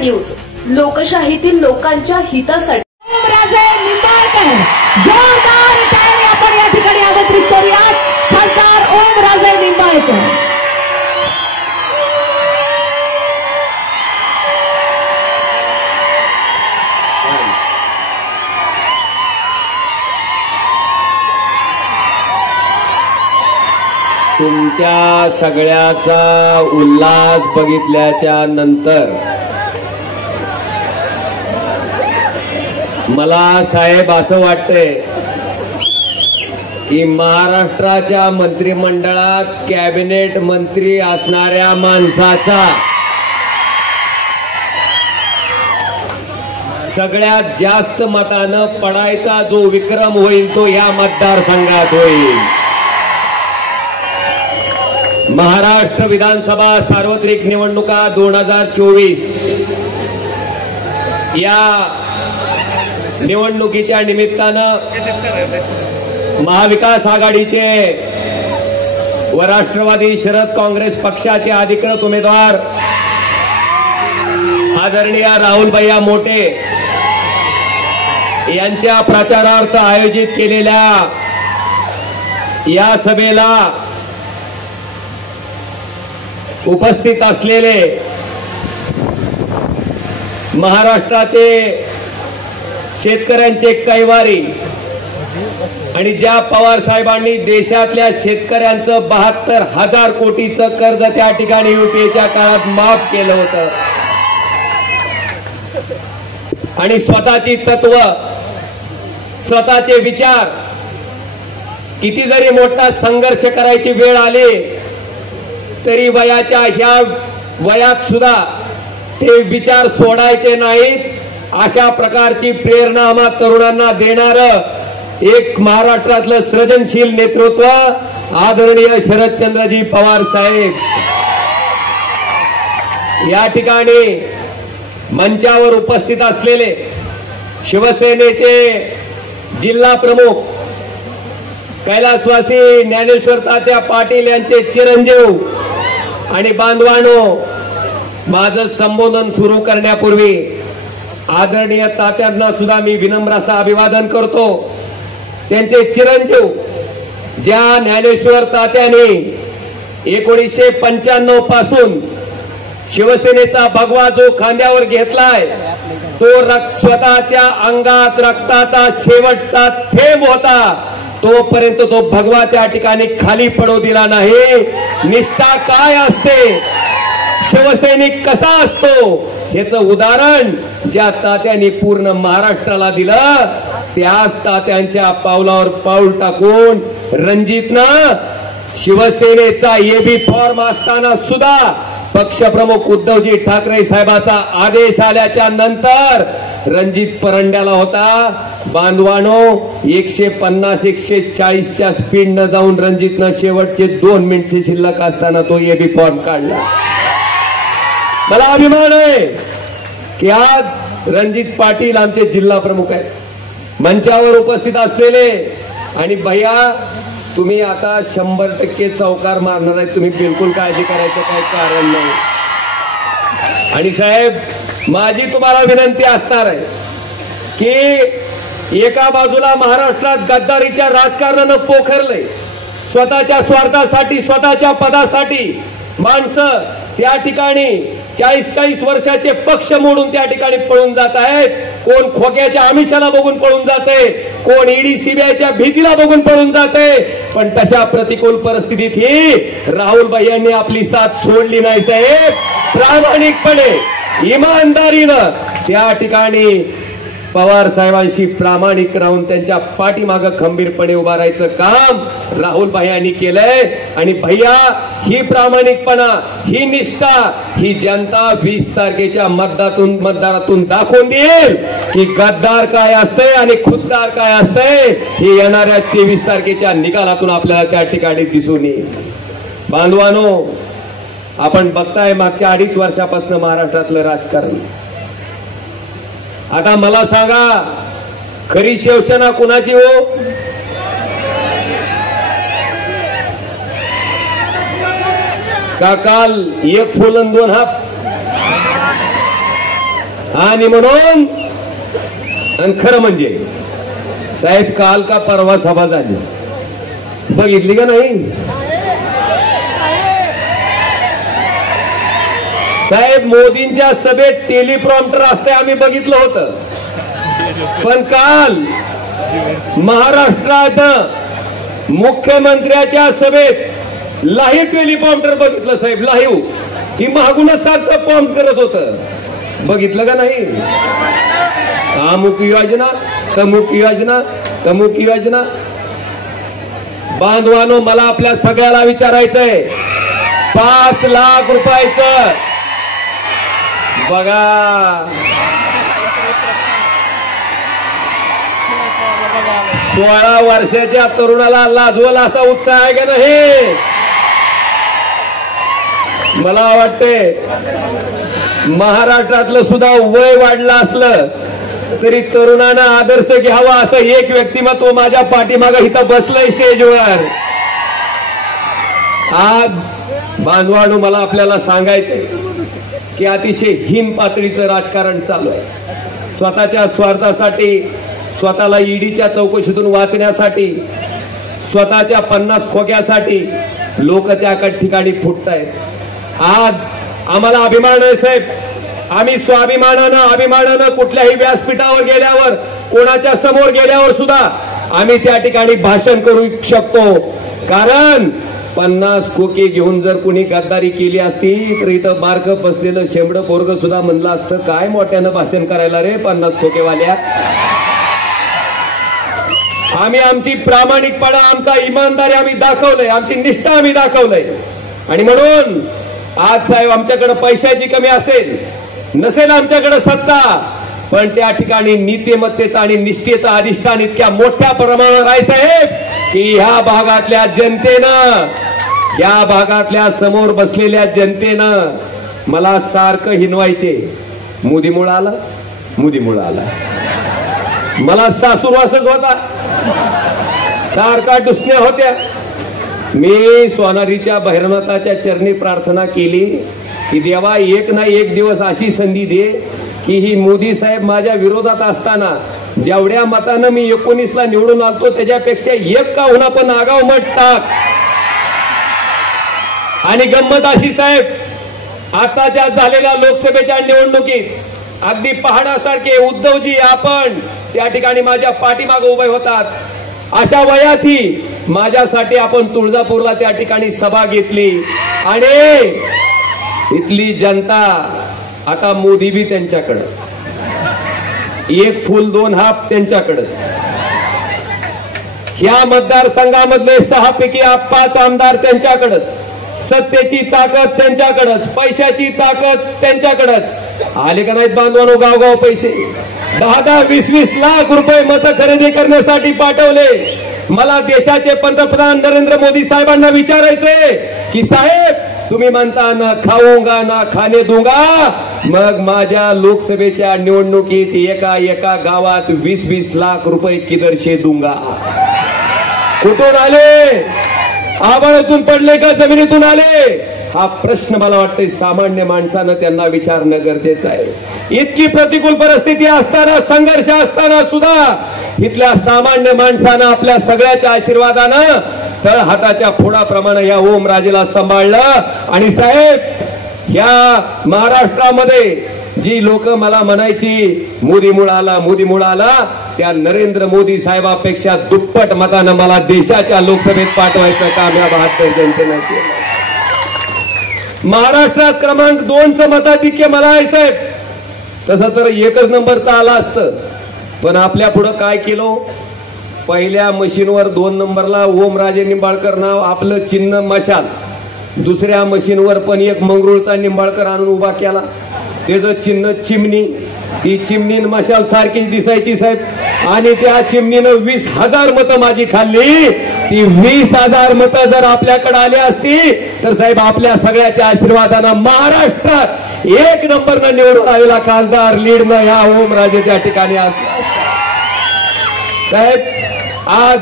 News, लोकशाहीतील लोकांच्या हितासाठी। ओमराजे निंबाळकर जोरदार टाळी आपण या ठिकाणी आमंत्रित करूयात खासदार ओमराजे निंबाळकर। तुमच्या सगळ्याचा उल्हास बघितल्याच्या नंतर मला साहेब असं वाटतंय की महाराष्ट्राच्या मंत्रिमंडळात कॅबिनेट मंत्री असणाऱ्या माणसाचा सगळ्यात जास्त मतानं पडायचा जो विक्रम होईल तो या मतदारसंघात होईल। महाराष्ट्र विधानसभा सार्वत्रिक निवडणुका 2024 या निवडणुकीच्या निमित्तानं महाविकास आघाडीचे व राष्ट्रवादी शरद काँग्रेस पक्षाचे अधिकृत उमेदवार आदरणीय राहुल भैया मोटे यांच्या प्रचारार्थ आयोजित केलेल्या या सभेला उपस्थित असलेले महाराष्ट्राचे शेतकऱ्यांचे कैवारी आणि ज्या पवार साहेबांनी देशातल्या शेतकऱ्यांचं 72,000 कोटीचं कर्ज त्या ठिकाणी युपीएच्या काळात माफ केलं होतं आणि स्वतःची तत्व स्वतःचे विचार किती जरी मोठा संघर्ष करायची वेळ आली तरी वयाच्या ह्या वयात सुद्धा ते विचार सोडायचे नाहीत। अशा प्रकारची प्रेरणा आम्हा तरुणांना देणारं एक महाराष्ट्रातलं सृजनशील नेतृत्व आदरणीय शरदचंद्रजी पवार साहेब। या ठिकाणी मंचावर उपस्थित असलेले शिवसेनेचे जिल्हा प्रमुख कैलासवासी ज्ञानेश्वर तात्या पाटील यांचे चिरंजीव आणि बांधवांनो, माझं संबोधन सुरू करण्यापूर्वी आदरणीय तात्यांना सुद्धा मी विनम्र असं अभिवादन करतो। त्यांचे चिरंजीव ज्या ज्ञानेश्वर तात्यांनी 1995 पासून शिवसेनेचा भगवा जो खांद्यावर घेतलाय तो स्वतःच्या अंगात रक्ताचा शेवटचा थेंब होता, तोपर्यंत तो भगवा त्या ठिकाणी खाली पडू दिला नाही। निष्ठा काय असते, शिवसैनिक कसा असतो याचं उदाहरण ज्या तात्यांनी पूर्ण महाराष्ट्राला दिलं, त्याच तात्यांच्या पावलावर पाऊल टाकून रणजितनं शिवसेनेचा एबी फॉर्म असताना सुद्धा पक्षप्रमुख उद्धवजी ठाकरे साहेबाचा आदेश आल्याच्या नंतर रणजित परंड्याला होता। बांधवानो, 150-140च्या स्पीडनं जाऊन रणजितनं शेवटचे 2 मिनिटे शिल्लक असताना तो एबी फॉर्म काढला। मला अभिमान आहे की आज रणजित पाटील आमचे जिल्हा प्रमुख आहेत मंचावर उपस्थित असलेले। आणि भैया, तुम्ही आता 100% चौकार मारणार आहे, तुम्ही बिलकुल काळजी करायचं काही कारण नाही। आणि साहेब, माझी तुम्हाला विनंती असणार आहे की एका बाजूला महाराष्ट्रात गद्दारीच्या राजकारणानं पोखरलंय, स्वतःच्या स्वार्थासाठी स्वतःच्या पदासाठी माणसं त्या ठिकाणी 40-40 वर्षाचे पक्ष मोडून त्या ठिकाणी पळून जात आहेत। कोण खोक्याच्या आमिषाला बघून पळून जाते, कोण ईडी सीबीआयच्या भीतीला बघून पळून जाते, पण तशा प्रतिकूल परिस्थितीत ही राहुल भैयांनी आपली साथ सोडली नाही साहेब। प्रामाणिकपणे इमानदारीनं त्या ठिकाणी पवार साहेबांशी प्रामाणिक राहून त्यांच्या पाठीमागं खंबीरपणे उभा राहायचं काम राहुल भैयांनी केलंय। आणि भैया, ही प्रामाणिकपणा, ही निष्ठा ही जनता 20 तारखेच्या मतदारातून दाखवून देईल की गद्दार काय असते आणि खुद्दार काय असते, हे येणाऱ्या 23 तारखेच्या निकालातून आपल्याला त्या ठिकाणी दिसून येईल। बांधवानो, आपण बघताय मागच्या 2.5 वर्षापासून महाराष्ट्रातलं राजकारण। आता मला सांगा, खरी शिवसेना कुणाची हो? का काल 1 फूल 2 हात? आणि म्हणून आणि खरं म्हणजे साहेब काल का परवा सभा झाली बघितली का नाही साहेब? मोदींच्या सभेत टेलिप्रॉम्प्टर असते आम्ही बघितलं होतं, पण काल महाराष्ट्रात मुख्यमंत्र्याच्या सभेत लाईव्ह टेलिप्रॉम्प्टर बघितलं साहेब. लाईव्ह ही मागूनच सारखं प्रॉम्प्ट करत होतं, बघितलं का नाही? अमुक योजना तमुक योजना तमुक योजना. बांधवानो, मला आपल्या सगळ्याला विचारायचंय, 5 लाख रुपयाचं बघा 16 वर्षाच्या तरुणाला लाजवल असा उत्साह आहे का नाही? मला वाटते महाराष्ट्रातलं सुद्धा वय वाढलं असलं तरी तरुणांना आदर्श घ्यावा असं एक व्यक्तिमत्व माझ्या पाठीमागे इथं बसलंय स्टेजवर. आज बांधवांनो, मला आपल्याला सांगायचंय की अतिशय हीन पातळीचं राजकारण चालू आहे. स्वतःच्या स्वार्थासाठी, स्वतःला ईडीच्या चौकशीतून वाचण्यासाठी, स्वतःच्या 50 खोक्यासाठी लोक त्या ठिकाणी फुटतायत. आज आम्हाला अभिमान आहे साहेब, आम्ही स्वाभिमानानं अभिमानानं कुठल्याही व्यासपीठावर गेल्यावर, कोणाच्या समोर गेल्यावर सुद्धा आम्ही त्या ठिकाणी भाषण करू शकतो. कारण 50 खोके घेऊन जर कुणी गद्दारी केली असती तर इथं मार्क बसलेलं शेंबडं पोरग सुद्धा म्हणलं असतं, काय मोठ्यानं भाषण करायला रे 50 खोकेवाल्या. आम्ही आमची प्रामाणिकपणा, आमचा इमानदारी आम्ही दाखवलंय, आमची निष्ठा आम्ही दाखवलंय. आणि म्हणून आज साहेब आमच्याकडे पैशाची कमी असेल, नसेल आमच्याकडे सत्ता, पण त्या ठिकाणी नीतिमत्तेचा आणि निष्ठेचा अधिष्ठान इतक्या मोठ्या प्रमाणावर आहे साहेब की ह्या भागातल्या जनतेनं, या भागातल्या समोर बसलेल्या जनतेनं मला सारखं हिनवायचे, मोदीमुळे आला, मोदीमुळे आला. मला सासूरवासच होता, सारखा डुसण्या होत्या. मी सोनारीच्या भैरवनाथाच्या चरणी प्रार्थना केली की देवा, एक ना एक दिवस अशी संधी दे की ही मोदी साहेब माझ्या विरोधात असताना जेवढ्या मतानं मी 19ला निवडून आलतो त्याच्यापेक्षा एक का होणार पण आगाव मत टाक. आणि गंमत अशी साहेब, आताच्या झालेल्या लोकसभेच्या निवडणुकीत अगदी पहाडासारखे उद्धवजी आपण त्या ठिकाणी माझ्या पाठीमागे उभे होतात. अशा वयातही माझ्यासाठी आपण तुळजापूरला त्या ठिकाणी सभा घेतली आणि इथली जनता आता मोदी बी त्यांच्याकडे, एक फुल 2 हात त्यांच्याकडेच. ह्या मतदारसंघामधले 6 पैकी 5 आमदार त्यांच्याकडेच, सत्तेची ताकद त्यांच्याकडेच, पैशाची ताकद त्यांच्याकडेच. आले का नाहीत बांधवानो गावगाव पैसे? 10-10, 20-20 लाख रुपये मतं खरेदी करण्यासाठी पाठवले. मला देशाचे पंतप्रधान नरेंद्र मोदी साहेबांना विचारायचंय की साहेब, तुम्ही म्हणता ना खाऊंगा ना खाणे दूंगा, मग माझ्या लोकसभेच्या निवडणुकीत एका गावात 20-20 लाख रुपये किधर से दूंगा? कुठून आले? आभाळातून पडले का जमिनीतून आले? हा प्रश्न मला वाटतं सामान्य माणसानं त्यांना विचारणं गरजेचं आहे. इतकी प्रतिकूल परिस्थिती असताना, संघर्ष असताना सुद्धा इथल्या सामान्य माणसानं आपल्या सगळ्याच्या आशीर्वादानं तळहाताच्या फोडाप्रमाणे या ओमराजेला सांभाळलं. आणि साहेब, या महाराष्ट्रामध्ये जी लोक मला म्हणायची मोदीमुळे आला, मोदीमुळे आला, त्या नरेंद्र मोदी साहेबापेक्षा दुप्पट मतानं मला देशाच्या लोकसभेत पाठवायचं काम या 72 जनतेनं केलं. महाराष्ट्रात क्रमांक 2चं मताधिक्य मला आहे साहेब. तसं तर 1च नंबरचा आला असतं, पण आपल्या पुढं काय केलं? पहिल्या मशीनवर 2 नंबरला ओमराजे निंबाळकर नाव, आपलं चिन्ह मशाल. दुसऱ्या मशीनवर पण एक मंगरुळचा निंबाळकर आणून उभा केला, त्याचं चिन्ह चिमणी. ती चिमणी मशाल सारखीच दिसायची साहेब. आणि त्या चिमणीनं 20,000 मतं माझी खाल्ली. ती 20,000 मतं जर आपल्याकडे आली असती तर साहेब आपल्या सगळ्याच्या आशीर्वादानं महाराष्ट्रात 1 नंबरनं निवडून आलेला खासदार लीडनं या ओमराजे त्या ठिकाणी असला. साहेब, आज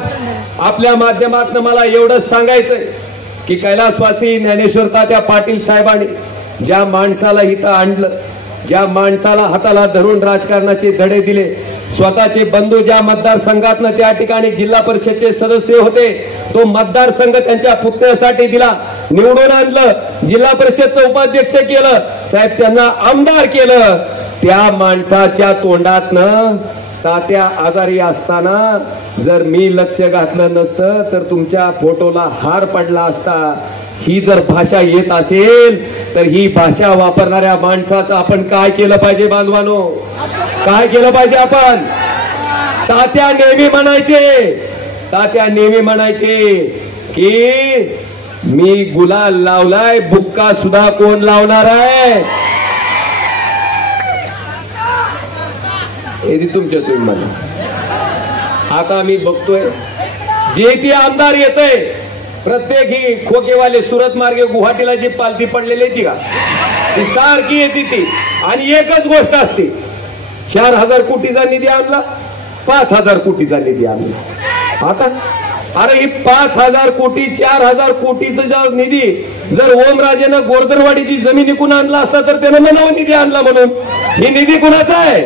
आपल्या माध्यमातून मला एवढंच सांगायचंय की कैलासवासी ज्ञानेश्वर तात्या पाटील साहेबांनी ज्या माणसाला इथं आणलं, ज्या माणसाला हाताला धरून राजकारणाचे धडे दिले, स्वतःचे बंधू ज्या मतदारसंघातनं त्या ठिकाणी जिल्हा परिषदचे सदस्य होते, तो मतदारसंघ त्यांच्या पुतण्यासाठी दिला, निवडून आणलं, जिल्हा परिषदचं उपाध्यक्ष केलं, साहेब त्यांना आमदार केलं. त्या माणसाच्या तोंडातनं तात्या आजारी असताना जर मी लक्ष घातलं नसतं तर तुमच्या फोटोला हार पडला असता. ही जर भाषा येत असेल तर ही भाषा वापरणाऱ्या माणसाचं आपण काय केलं पाहिजे बांधवानो? काय केलं पाहिजे आपण? तात्या नेहमी म्हणायचे की मी गुलाल लावलाय, बुक्का सुद्धा कोण लावणार आहे? हे तुमच्या तुम्ही म्हणा. आता मी बघतोय जे ती आमदार येतंय, प्रत्येक ही खोकेवाले सुरत मार्गे गुवाहाटीला जी पालथी पडलेली ती का ती सारखी येते ती, आणि एकच गोष्ट असते, 4,000 कोटीचा निधी आणला, 5,000 कोटीचा निधी आणला. आता अरे ही 5,000 कोटी 4,000 कोटीचा निधी जर ओमराजेनं गोरदरवाडीची जमीन विकून आणला असता तर त्यानं म्हणावं निधी आणला म्हणून. ही निधी कुणाचा आहे?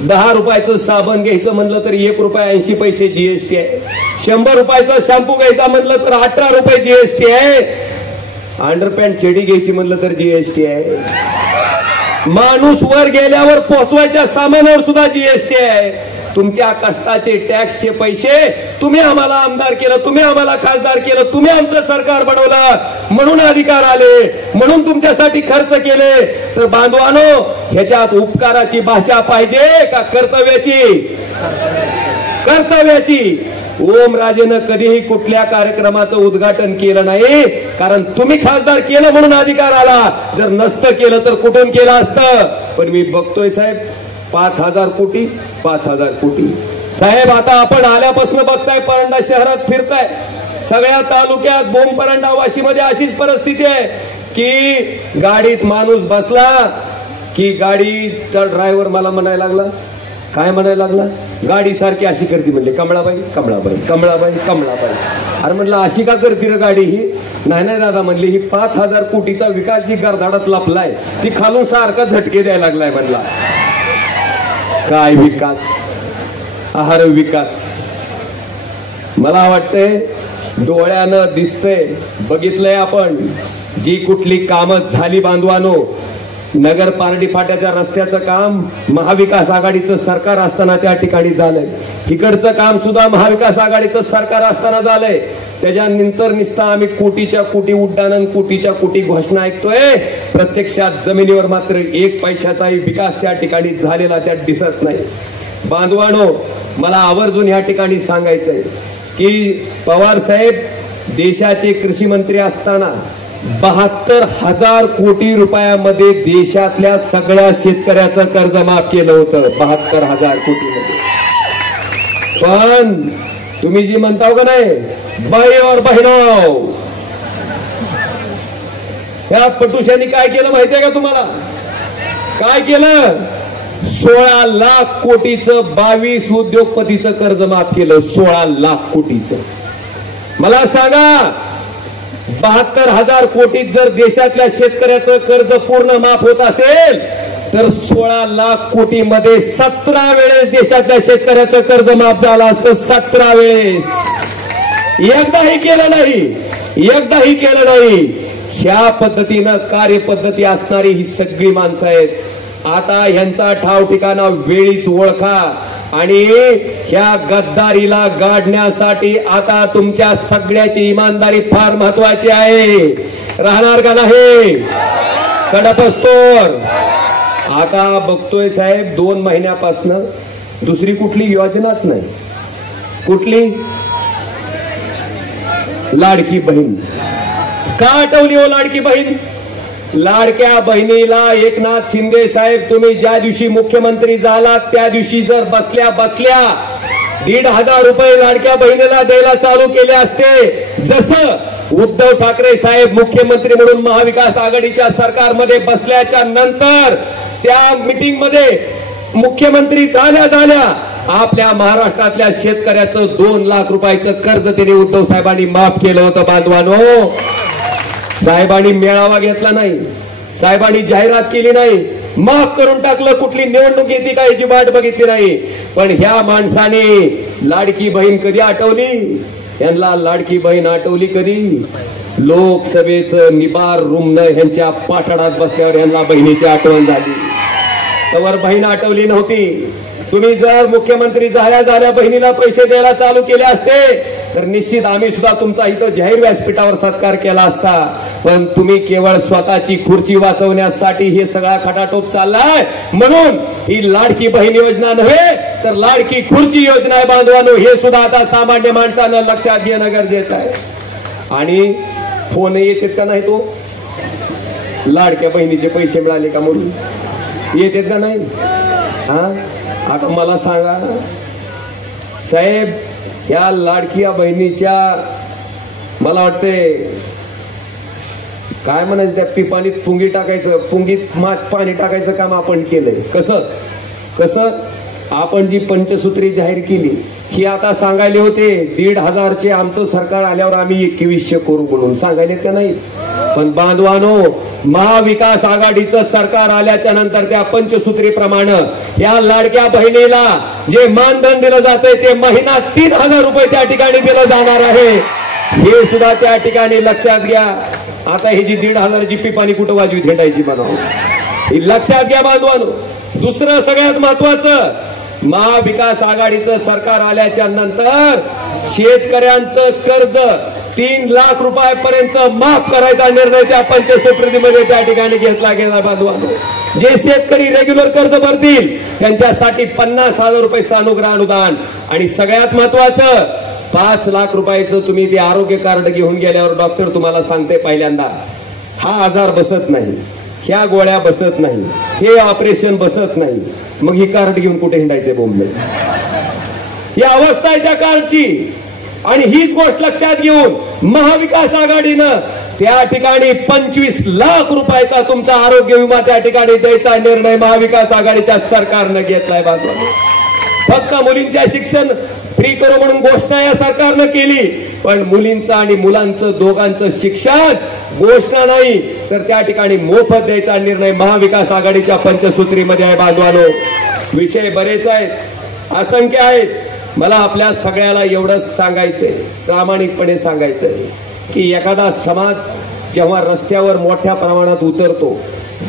10 रुपयाचं साबण घ्यायचं म्हणलं तर 1 रुपया 80 पैसे जीएसटी आहे. 100 रुपयाचा शॅम्पू घ्यायचा म्हणलं तर 18 रुपये जीएसटी आहे. अंडरपॅन्ट चेडी घ्यायची म्हणलं तर जीएसटी आहे. माणूस वर गेल्यावर पोहोचवायच्या सामानावर सुद्धा जीएसटी आहे. तुमच्या कष्टाचे टॅक्सचे पैसे तुम्ही आम्हाला आमदार केलं, तुम्ही आम्हाला खासदार केलं, तुम्ही आमचं सरकार बनवलं, म्हणून अधिकार आले, म्हणून तुमच्यासाठी खर्च केले. तर बांधवानो, ह्याच्यात उपकाराची भाषा पाहिजे का कर्तव्याची? ओमराजेनं कधीही कुठल्या कार्यक्रमाचं उद्घाटन केलं नाही, कारण तुम्ही खासदार केलं म्हणून अधिकार आला. जर नसतं केलं तर कुठून केलं असतं? पण मी बघतोय साहेब 5,000 कोटी साहेब. आता आपण आल्यापासून बघताय, परंडा शहरात फिरताय, सगळ्या तालुक्यात बोंब परंडा वाशीमध्ये अशीच परिस्थिती आहे की गाडीत माणूस बसला की गाडीचा ड्रायव्हर मला म्हणायला लागला, काय म्हणायला लागला? गाडी सारखी अशी करते म्हणले, कमळाबाई. अरे म्हणलं अशी का करते रे गाडी ही? नाही दादा म्हणले, ही 5,000 कोटीचा विकास जी गर्दाडात लपलाय ती खालून सारखा झटके द्यायला लागलाय म्हणला. काय विकास? आहार विकास. मला वाटतंय डोळ्यानं दिसतंय, बघितलंय आपण, जी कुठली कामं झाली बांधवानो. नगर पारडी फाट्याच्या रस्त्याचं काम महाविकास आघाडीचं सरकार असताना त्या ठिकाणी झालंय. इकडचं काम सुद्धा महाविकास आघाडीचं सरकार असताना झालंय. त्याच्यानंतर निस्ता आम्ही कोटीच्या कोटी उड्डाणन, कोटीच्या कोटी घोषणा ऐकतोय. प्रत्यक्षात जमिनीवर मात्र 1 पैशाचाही विकास त्या ठिकाणी झालेला त्यात दिसत नाही. बांधवानो, मला आवर्जून या ठिकाणी सांगायचंय की पवार साहेब देशाचे कृषी मंत्री असताना 72,000 कोटी रुपयामध्ये देशातल्या सगळ्या शेतकऱ्याचं कर्ज माफ केलं होतं. 72,000 कोटीमध्ये. पण तुम्ही जी म्हणताव का नाही, बाई और बहिणाव, ह्या पटुशांनी काय केलं माहितीये का तुम्हाला? काय केलं? 16 लाख कोटीचं 22 उद्योगपतीचं कर्ज माफ केलं. 16 लाख कोटीचं. मला सांगा, 72,000 कोटीत जर देशातल्या शेतकऱ्याचं कर्ज पूर्ण माफ होत असेल तर 16 लाख कोटीमध्ये 17 वेळेस देशातल्या शेतकऱ्याचं कर्ज माफ झालं असतं. 17 वेळेस. एकदाही केलं नाही. ह्या पद्धतीनं कार्यपद्धती असणारी ही सगळी माणसं आहेत. आता ह्यांचा ठाव ठिकाणा वेळीच ओळखा आणि ह्या गद्दारीला गाडण्यासाठी आता तुमच्या सगळ्याची इमानदारी फार महत्वाची आहे. राहणार का नाही? कडपस्तोर. आता बघतोय साहेब 2 महिन्यापासून दुसरी कुठली योजनाच नाही. कुठली? लाडकी बहीण. का हटवली हो लाडकी बहीण? लाडक्या बहिणीला एकनाथ शिंदे साहेब तुम्ही ज्या दिवशी मुख्यमंत्री झालात त्या दिवशी जर बसल्या 1,500 रुपये लाडक्या बहिणीला द्यायला चालू केले असते, जसं उद्धव ठाकरे साहेब मुख्यमंत्री म्हणून महाविकास आघाडीच्या सरकारमध्ये बसल्याच्या नंतर त्या मीटिंग मध्ये मुख्यमंत्री झाल्या आपल्या महाराष्ट्रातल्या शेतकऱ्याचं 2 लाख रुपयाचं कर्ज त्यांनी उद्धव साहेबांनी माफ केलं होतं. बांधवानो, साहेबांनी मेळावा घेतला नाही, साहेबांनी जाहिरात केली नाही, माफ करून टाकलं, कुठली निवडणूक येते का याची वाट बघितली नाही. पण ह्या माणसाने लाडकी बहीण कधी आठवली? यांना लाडकी बहीण आठवली कधी? लोकसभेचं निबार रुमन ह्यांच्या पाठडात बसल्यावर यांना बहिणीची आठवण झाली. त्यावर बहीण आठवली नव्हती. तुम्ही जर मुख्यमंत्री झाल्या बहिणीला पैसे द्यायला चालू केले असते तर निश्चित आम्ही सुद्धा तुमचा इथं जाहीर व्यासपीठावर सत्कार केला असता. पण तुम्ही केवळ स्वतःची खुर्ची वाचवण्यासाठी हे सगळा खटाटोप चाललाय. म्हणून ही लाडकी बहीण योजना नव्हे तर लाडकी खुर्ची योजना आहे बांधवांनो. हे सुद्धा आता सामान्य माणसानं लक्षात घेणं गरजेचं आहे. आणि फोन येतात का नाही? तो लाडक्या बहिणीचे पैसे मिळाले का म्हणून येतात का नाही? हा, आता मला सांगा साहेब, या लाडक्या बहिणीच्या मला वाटते काय म्हणायचं, त्या पिपाणीत पुंगी टाकायचं, पुंगीत पाणी टाकायचं काम आपण केलंय. कसं आपण जी पंचसूत्री जाहीर केली ही आता सांगायले होते 1,500चे आमचं सरकार आल्यावर आम्ही 2100 करू म्हणून सांगायले का नाही? पण बांधवानो, महाविकास आघाडीचं सरकार आल्याच्या नंतर त्या पंचसूत्रीप्रमाणे या लाडक्या बहिणीला जे मानधन दिलं जातंय ते महिना 3,000 रुपये त्या ठिकाणी दिलं जाणार आहे. हे सुद्धा त्या ठिकाणी लक्षात घ्या. आता ही जी 1,500ची पिपाणी कुठं वाजवी थेटायची बनाव, ही लक्षात घ्या बांधवानो. दुसरं सगळ्यात महत्वाचं, महाविकास आघाडीचं सरकार आल्याच्या नंतर शेतकऱ्यांचं कर्ज 3 लाख रुपयापर्यंत माफ करायचा निर्णय त्या पंचसूत्रीमध्ये त्या ठिकाणी घेतला गेला बांधवांनो. जे शेतकरी रेग्युलर कर्ज भरतील त्यांच्यासाठी 50,000 रुपये सानुग्रह अनुदान. आणि सगळ्यात महत्वाचं 5 लाख रुपयाचं तुम्ही ते आरोग्य कार्ड घेऊन गेल्यावर डॉक्टर तुम्हाला सांगते पहिल्यांदा हा आजार बसत नाही, ह्या गोळ्या बसत नाही, हे ऑपरेशन बसत नाही. मग ही कार्ड घेऊन कुठे हिंडायचे बोंबले? ही अवस्था आहे त्या कार्डची. आणि हीच गोष्ट लक्षात घेऊन महाविकास आघाडीनं त्या ठिकाणी 25 लाख रुपयाचा तुमचा आरोग्य विमा त्या ठिकाणी द्यायचा निर्णय महाविकास आघाडीच्या सरकारनं घेतलाय बांधवांनो. फक्त मुलींच्या शिक्षण फ्री करू म्हणून घोषणा या सरकारनं केली, पण मुलींचं आणि मुलांचं दोघांचं शिक्षण घोषणा नाही तर त्या ठिकाणी मोफत द्यायचा निर्णय महाविकास आघाडीच्या पंचसूत्रीमध्ये आहे बांधवांनो. विषय बरेच आहेत, असंख्य आहेत. मला आपल्या सगळ्याला एवढंच सांगायचंय, प्रामाणिकपणे सांगायचंय की एखादा समाज जेव्हा रस्त्यावर मोठ्या प्रमाणात उतरतो,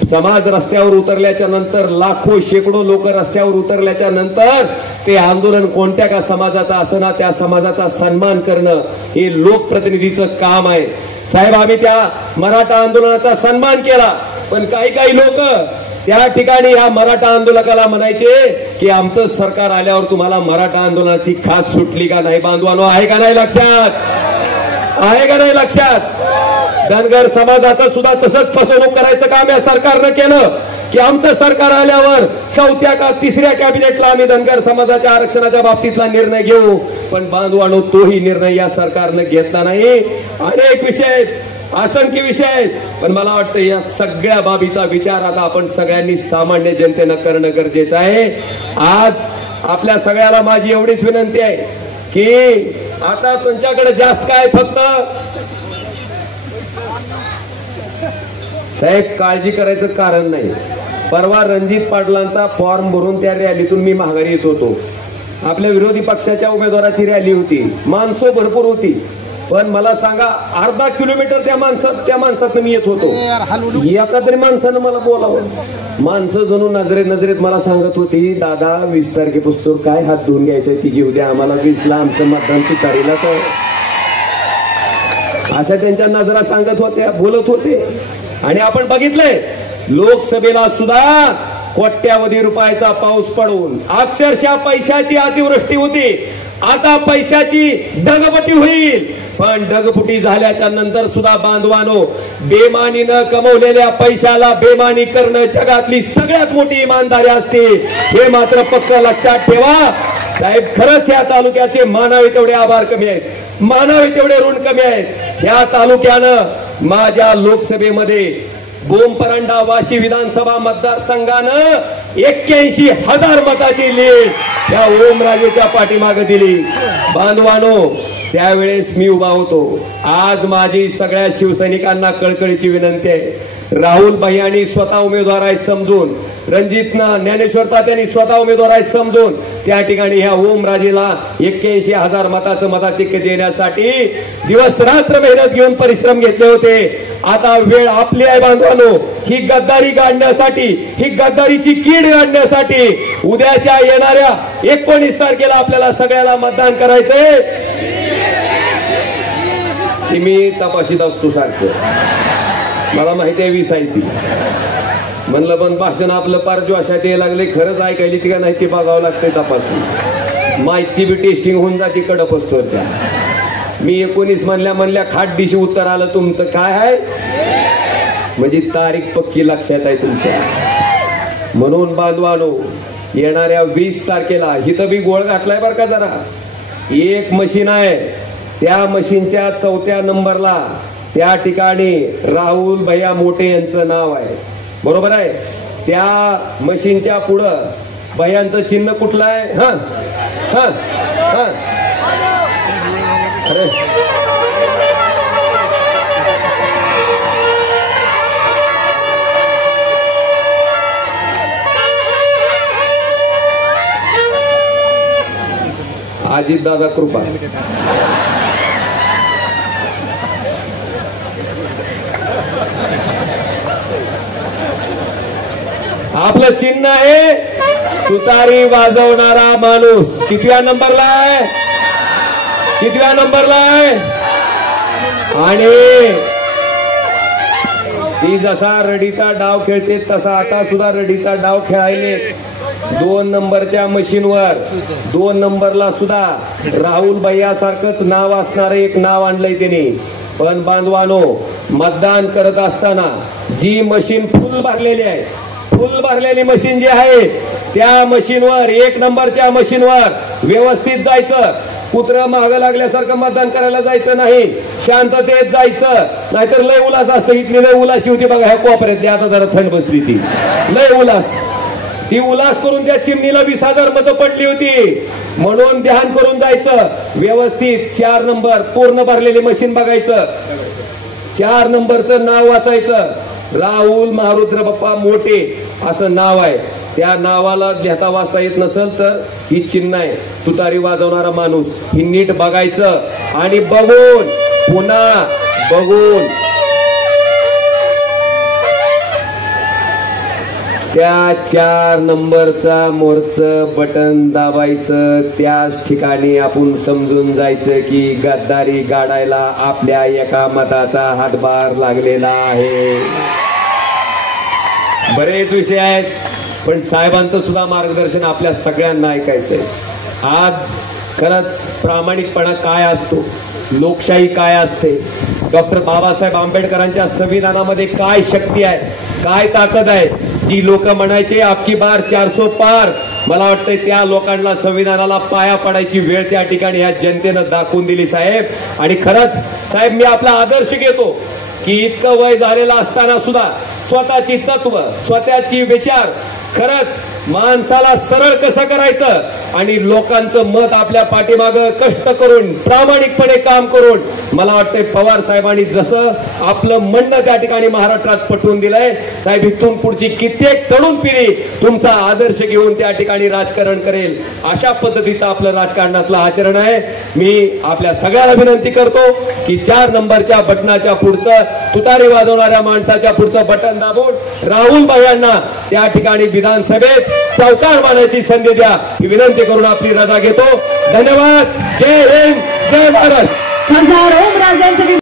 समाज रस्त्यावर उतरल्याच्या नंतर लाखो शेकडो लोक रस्त्यावर उतरल्याच्या नंतर ते आंदोलन कोणत्या का समाजाचा असना त्या समाजाचा सन्मान करणं हे लोकप्रतिनिधीचं काम आहे. साहेब, आम्ही त्या मराठा आंदोलनाचा सन्मान केला, पण काही लोक त्या ठिकाणी या मराठा आंदोलकाला म्हणायचे की आमचं सरकार आल्यावर तुम्हाला मराठा आंदोलनाची खात सुटली का नाही बांधवानो? आहे का नाही लक्षात? आहे का नाही लक्षात? धनगर समाजाचं सुद्धा तसंच फसवणूक करायचं काम या सरकारनं केलं की आमचं सरकार आल्यावर 4थ्या का 3ऱ्या कॅबिनेटला आम्ही धनगर समाजाच्या आरक्षणाच्या बाबतीतला निर्णय घेऊ. पण बांधवानो, तोही निर्णय या सरकारनं घेतला नाही. अनेक विषय आहेत, असंख्य विषय आहेत. पण मला वाटतं या सगळ्या बाबीचा विचार आता आपण सगळ्यांनी सामान्य जनतेनं करणं गरजेचं आहे. आज आपल्या सगळ्याला माझी एवढीच विनंती आहे की आता तुमच्याकडे जास्त काय, फक्त साहेब काळजी करायचं कारण नाही. परवा रणजित पाटलांचा फॉर्म भरून त्या रॅलीतून मी माघारी येत होतो. आपल्या विरोधी पक्षाच्या उमेदवाराची रॅली होती, माणसं भरपूर होती. पण मला सांगा, अर्धा किलोमीटर त्या माणसात मी येत होतो. एका तरी माणसानं मला बोलावं. माणसं जणू नजरेत मला सांगत होती, दादा 20 तारखेपासून काय हात धुवून घ्यायचंय ती घेऊ द्या आम्हाला, 20ला आमचं मतदान तुतारीला. तर अशा त्यांच्या नजरा सांगत होत्या, बोलत होते. आणि आपण बघितलंय लोकसभेला सुद्धा कोट्यावधी रुपयाचा पाऊस पडून अक्षरशः पैशाची अतिवृष्टी होती. आता पैशाची ढगफुटी होईल. पण ढगफुटी झाल्याच्या नंतर सुद्धा बांधवानो, बेमानीनं कमवलेल्या पैशाला बेमानी करणं जगातली सगळ्यात मोठी इमानदारी असते. हे मात्र पक्क लक्षात ठेवा. साहेब, खरंच या तालुक्याचे मानावे तेवढे आभार कमी आहेत, मानावे तेवढे ऋण कमी आहेत. या तालुक्यानं माझ्या लोकसभेमध्ये बोमपरांडा वाशी विधानसभा मतदारसंघानं 81,000 मताची लीड या ओमराजेच्या पाठीमागे दिली. बांधवानो, त्यावेळेस मी उभा होतो. आज माझी सगळ्या शिवसैनिकांना कळकळीची विनंती आहे, राहुल भैयांनी स्वतः उमेदवार आहे समजून, रणजितनं ज्ञानेश्वर तात्यांनी स्वतः उमेदवार आहे समजून त्या ठिकाणी ह्या ओमराजेला 81,000 मताचं मताधिक्य देण्यासाठी दिवस रात्र मेहनत घेऊन परिश्रम घेतले होते. आता वेळ आपली आहे बांधवांनो, ही गद्दारी गाडण्यासाठी, ही गद्दारीची कीड गाडण्यासाठी उद्याच्या येणाऱ्या 19 तारखेला आपल्याला सगळ्याला मतदान करायचंय. मी तपाशीत असतो सारखं, मला माहिती आहे 20 आहे ती. म्हणलं पण भाषण आपलं पार जोशात यायला लागले, खरंच ऐकायली ती का नाही ते बघावं लागतंय तपासून. माहिती बी टेस्टिंग होऊन जाते कडपस्तोरच्या. मी 19 म्हणल्या खाट दिशी उत्तर आलं तुमचं काय आहे म्हणजे तारीख पक्की लक्षात आहे तुमच्या. म्हणून बांधवानो, येणाऱ्या 20 तारखेला हिथं बी गोळ घातलाय बरं का जरा. एक मशीन आहे, त्या मशीनच्या 4थ्या नंबरला त्या ठिकाणी राहुल भैया मोठे यांचं नाव आहे, बरोबर आहे. त्या मशीनच्या पुढं भैयांचं चिन्ह कुठलं आहे? हा हा हा अरे अजित दादा कृपा. आपलं चिन्ह आहे तुतारी वाजवणारा माणूस. कितव्या नंबरला आहे? कितव्या नंबरला आहे? आणि ती जसा रडीचा डाव खेळते तसा आता सुद्धा रडीचा डाव खेळायले. 2 नंबरच्या मशीनवर 2 नंबरला सुद्धा राहुल भैया सारखंच नाव असणार एक नाव आणलंय त्यांनी. पण बांधवानो, मतदान करत असताना जी मशीन फुल भरलेली आहे, फुल भरलेली मशीन जी आहे त्या मशीनवर 1 नंबरच्या मशीनवर व्यवस्थित जायचं. कुत्र माग लागल्यासारखं मतदान करायला जायचं नाही, शांततेत जायचं. नाहीतर लय उलास असतं. इथली लय उलाशी होती बघा ह्या कोपऱ्यातली, आता जरा थंड बसली ती लय उलास. ती उलास करून त्या चिमणीला 20,000 मतं पडली होती. म्हणून ध्यान करून जायचं व्यवस्थित. 4 नंबर पूर्ण भरलेली मशीन बघायचं, 4 नंबरचं नाव वाचायचं. राहुल महारुद्र बाप्पा मोठे असं नाव आहे. त्या नावाला लिहिता वाचता येत नसेल तर ही चिन्ह आहे तुतारी वाजवणारा माणूस. ही नीट बघायचं आणि बघून पुन्हा बघून त्या 4 नंबरचा मोरचं बटन दाबायचं. त्याच ठिकाणी आपण समजून जायचं की गद्दारी गाडायला आपल्या एका मताचा हातभार लागलेला आहे. बरेच विषय आहेत पण साहेबांचं सुद्धा मार्गदर्शन आपल्या सगळ्यांना ऐकायचंय. आज खरंच प्रामाणिकपणा काय असतो, लोकशाही काय असते, डॉक्टर बाबासाहेब आंबेडकरांच्या संविधानामध्ये काय शक्ती आहे, काय ताकद आहे. जी लोक म्हणायचे आपकी बार 400 पार, मला वाटतंय त्या लोकांना संविधानाला पाया पडायची वेळ त्या ठिकाणी ह्या जनतेनं दाखवून दिली साहेब. आणि खरंच साहेब मी आपला आदर्श घेतो की इतकं वय झालेलं असताना सुद्धा स्वतःची तत्व, स्वतःची विचार, खरंच माणसाला सरळ कसं करायचं आणि लोकांचं मत आपल्या पाठीमागं कष्ट करून प्रामाणिकपणे काम करून मला वाटतंय पवार साहेबांनी जसं आपलं म्हणणं त्या ठिकाणी महाराष्ट्रात पटवून दिलंय. साहेब इथून पुढची कित्येक तरुण पिढी तुमचा आदर्श घेऊन त्या ठिकाणी राजकारण करेल अशा पद्धतीचं आपलं राजकारणातलं आचरण आहे. मी आपल्या सगळ्याला विनंती करतो की 4 नंबरच्या बटनाच्या पुढचं तुतारी वाजवणाऱ्या माणसाच्या पुढचं बटन दाबून राहुल भैयांना त्या ठिकाणी विधानसभेत चौकार मारण्याची संधी द्या ही विनंती करून आपली रजा घेतो. धन्यवाद. जय हिंद, जय भारत. खासदार ओमराजेंचे